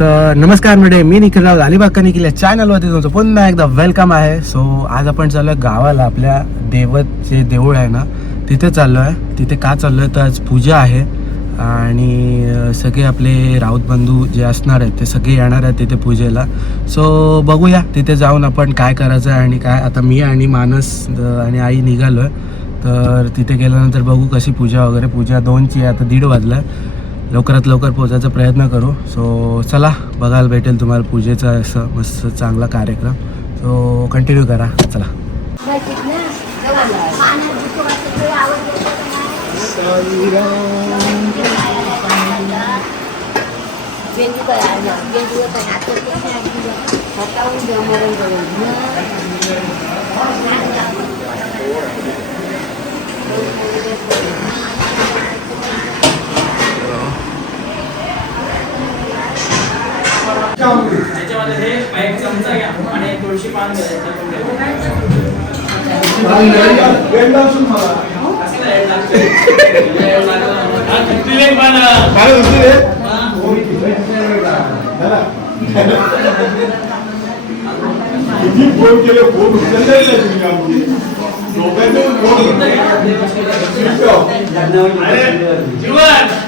तर नमस्कार मॅडम मी निखिलराव अलिबाग निखिल या चॅनलवरती तुमचं पुन्हा एकदा वेलकम आहे. सो आज आपण चाललो आहे गावाला आपल्या देवत जे देऊळ आहे ना तिथे चाललो आहे तिथे का चाललो आहे तर आज पूजा आहे. आणि सगळे आपले राऊत बंधू जे असणार आहेत ते सगळे येणार आहेत तिथे पूजेला. सो बघूया तिथे जाऊन आपण काय करायचं आहे आणि काय. आता मी आणि मानस आणि आई निघालो आहे तर तिथे गेल्यानंतर बघू कशी पूजा वगैरे. पूजा दोनची आहे आता दीड वाजलं. आहे लवकरात लवकर पोहोचायचा प्रयत्न करू. सो चला बघायला भेटेल तुम्हाला पूजेचा असं मस्त चांगला कार्यक्रम. सो कंटिन्यू करा. चला. त्याच्यामध्ये हे एक चमचा घ्या आणि एक तुळशी पान फोन केले फोन उचलले तुम्ही आमचे फोन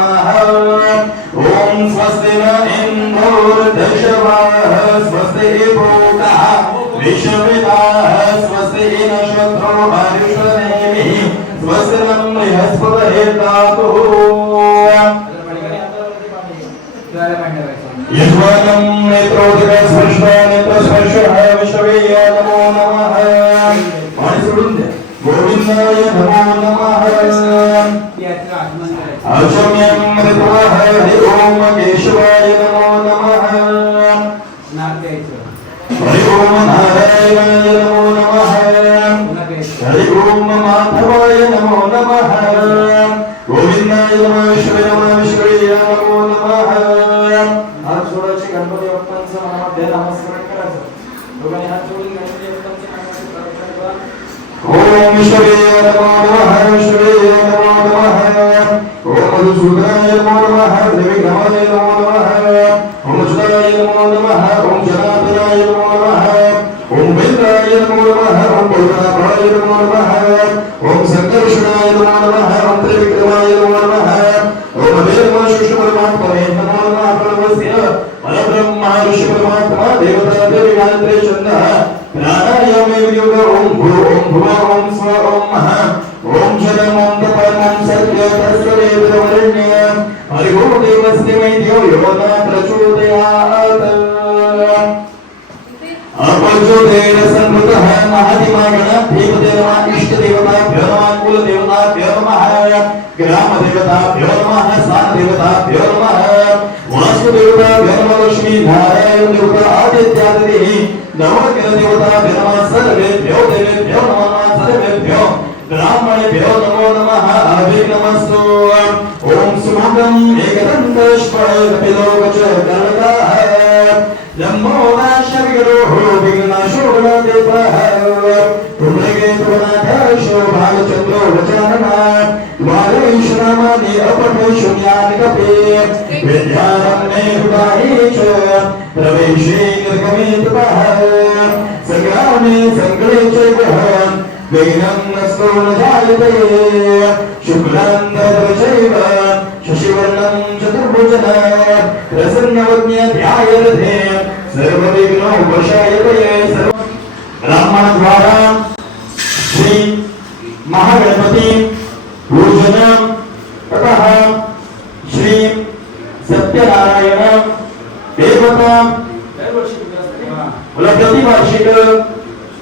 ॐ स्वस्ति न इन्दुर्दशवाः गोविंदाय नमः గ్రామ దేవత దేవతమ సార దేవత దేవతమ వాసు దేవత దేవమ లక్ష్మి నారాయణ దేవత ఆదిత్యాది నవగ్రహ దేవత దేవమ సర్వే దేవ దేవే దేవ నమ సర్వే దేవ బ్రాహ్మణే దేవ నమో నమః అభి నమస్సు ఓం సుమగం ఏకదంత స్మరణ పిలోకచ కర్ణత నమో నాశ విగ్రహో విఘ్నాశో पुनाथाशो भागचन्द्रो वचानना द्वारेशनामानि अपठशून्यानि कपे विद्यारम्ये हृदाये च प्रवेशे निर्गमे च वैनं नस्तो न जायते शशिवर्णं सर्वविघ्नोपशायते सर्व ब्राह्मणद्वारा महागणपति भोजनम तथा श्री सत्यनारायण देवता। प्रतिभाषिक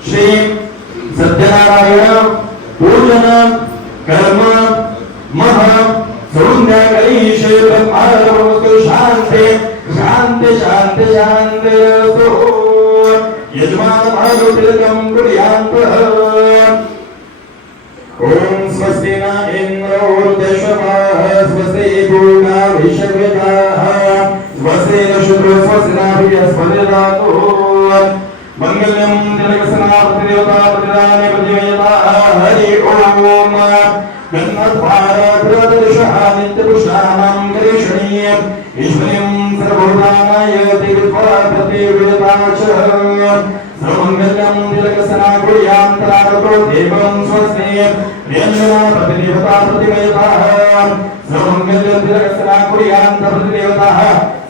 श्री सत्यनारायण पूजन कर्म मह सौंदर्यैष परमस्तु शान्ते शान्ते शान्ते शान्ते यजमान महालोकं कुर्यान्तः ఓం స్వస్తి నా ఇంద్రో దశమాః స్వస్తి భూనా విశ్వవిదాః స్వస్తి న శుద్రో స్వస్తి నా ప్రియ స్వదినాతో మంగళం తిలకసనాపతి దేవతాపతిరాని ప్రతిమయతా. హరి ఓం. గణపాయ ప్రదర్శః నిత్యపుష్టానాం గరిషణీయం व्यंजना प्रतिदेवता प्रतिदेवताः सर्वमङ्गल्यतिरकसना कुर्यान्त प्रतिदेवताः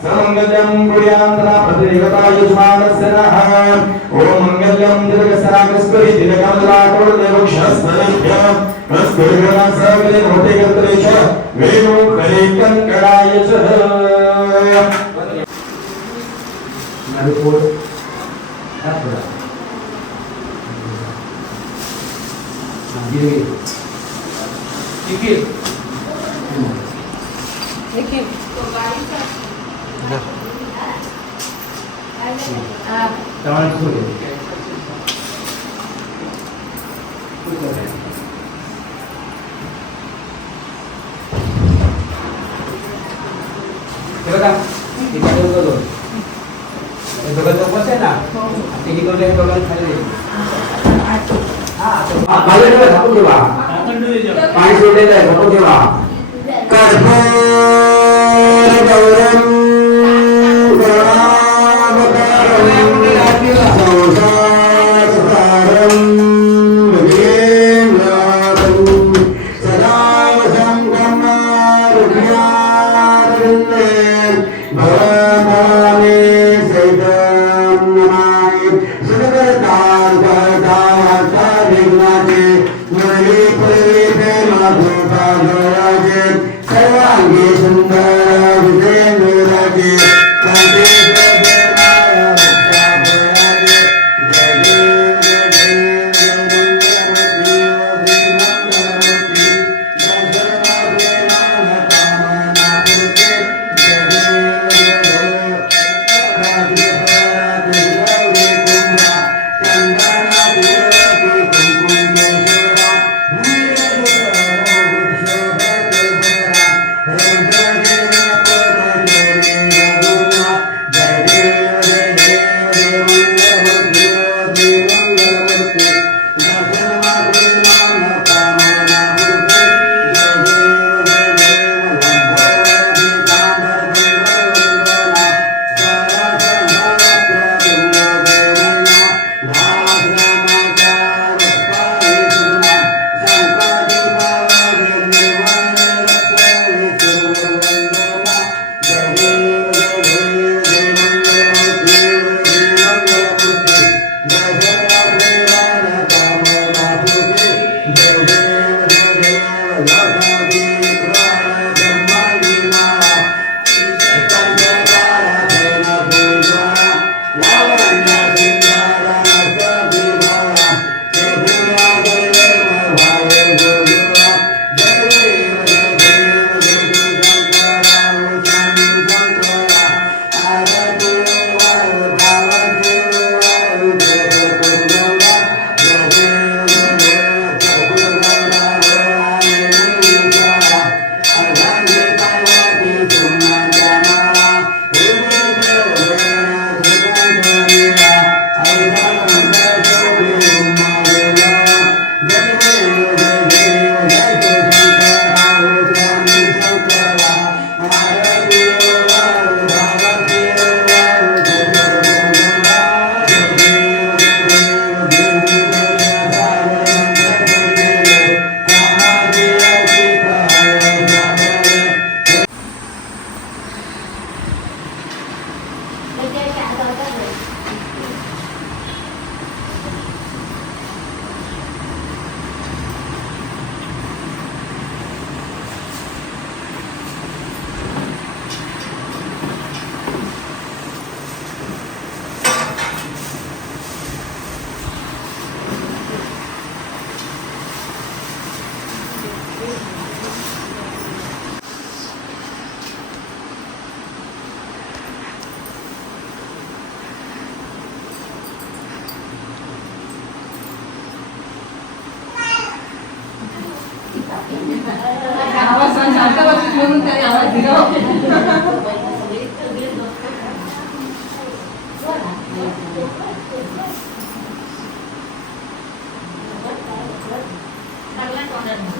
सर्वमङ्गल्यं कुर्यान्तरा प्रतिदेवता यजमानस्य नः ॐ मङ्गल्यं तिरकसना कस्मै तिलकमलाकुलदेवक्षस्तरेभ्य कस्तुर्गणसकले मोटिकत्रे च वेणुकलेकङ्कणाय च नरुपुर Thank you. कङ्कणाय च पाणी Amen.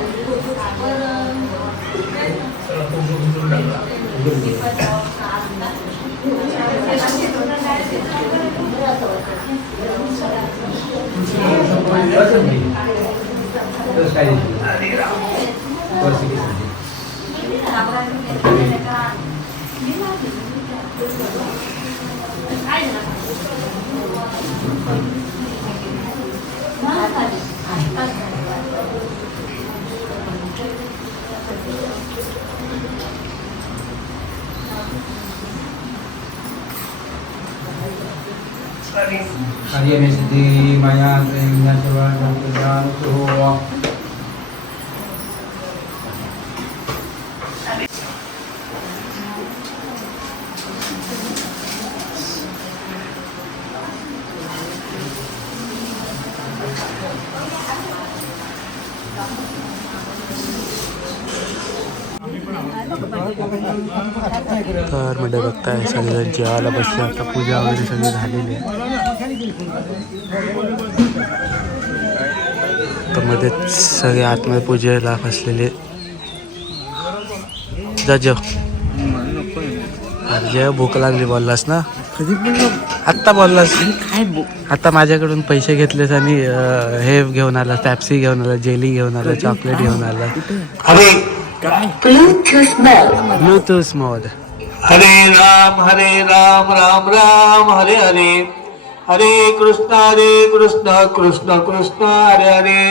问题。而且你，这太厉害。तर म्हणजे बघताय सगळ्यांची आला बसली आता पूजा वगैरे सगळी झालेली आहे. तर मध्ये सगळे आतमध्ये पूजेला बसलेले. जा जेव. अरे जेव भूक लागली बोललास ना? आत्ता बोललास. आता माझ्याकडून पैसे घेतलेस आणि हे घेऊन आला पॅप्सी घेऊन आला जेली घेऊन आला चॉकलेट घेऊन आला. ब्लूटूथ मोड हरे राम हरे राम राम राम हरे हरे. हरे कृष्ण हरे कृष्ण कृष्ण कृष्ण हरे हरे.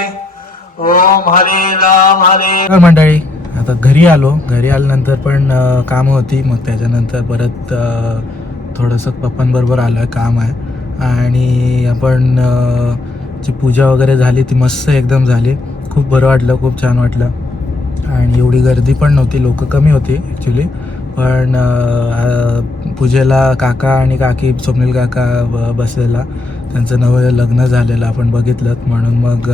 ओम हरे राम हरे. मंडळी आता घरी आलो. घरी आल्यानंतर पण कामं होती. मग त्याच्यानंतर परत थोडंसं पप्पांबरोबर आलो आहे काम आहे. आणि आपण जी पूजा वगैरे झाली ती मस्त एकदम झाली. खूप बरं वाटलं खूप छान वाटलं. आणि एवढी गर्दी पण नव्हती. लोक कमी होती ॲक्च्युली पण पूजेला काका आणि काकी स्वप्नील काका ब- बसलेला. त्यांचं नवं लग्न झालेलं आपण बघितलं. म्हणून मग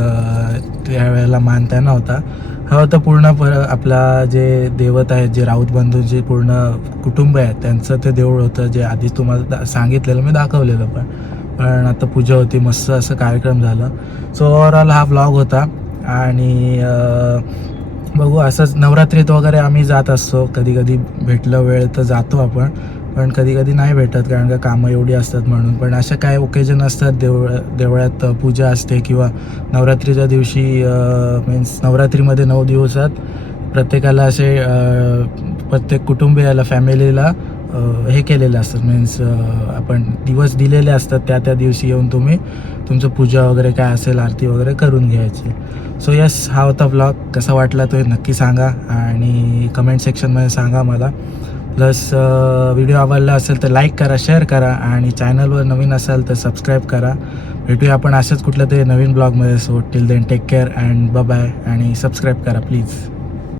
त्यावेळेला मान त्यांना होता. हा होता पूर्ण पर आपला जे देवत आहेत जे राऊत बंधूंचे पूर्ण कुटुंब आहेत त्यांचं ते देऊळ होतं जे आधी तुम्हाला दा- सांगितलेलं मी दाखवलेलं पण. पण आता पूजा होती मस्त असं कार्यक्रम झाला. सो ओवरऑल हा ब्लॉग होता. आणि बघू असंच नवरात्रीत वगैरे आम्ही जात असतो. कधी कधी भेटलं वेळ तर जातो आपण पण कधी कधी नाही भेटत कारण का कामं एवढी असतात म्हणून. पण अशा काय ओकेजन असतात देवळ देवळात पूजा असते किंवा नवरात्रीच्या दिवशी मीन्स नवरात्रीमध्ये नऊ दिवसात प्रत्येकाला असे प्रत्येक कुटुंबियाला फॅमिलीला हे केलेलं असतं. मीन्स आपण दिवस दिलेले असतात त्या त्या दिवशी येऊन तुम्ही तुमचं पूजा वगैरे काय असेल आरती वगैरे करून घ्यायची. सो यस हा होता ब्लॉग कसा वाटला तो नक्की सांगा आणि कमेंट सेक्शनमध्ये सांगा मला. प्लस व्हिडिओ आवडला असेल तर लाईक करा शेअर करा आणि चॅनलवर नवीन असाल तर सबस्क्राईब करा. भेटूया आपण असंच कुठल्या तरी नवीन ब्लॉगमध्ये so till then take care and bye आणि सबस्क्राईब करा प्लीज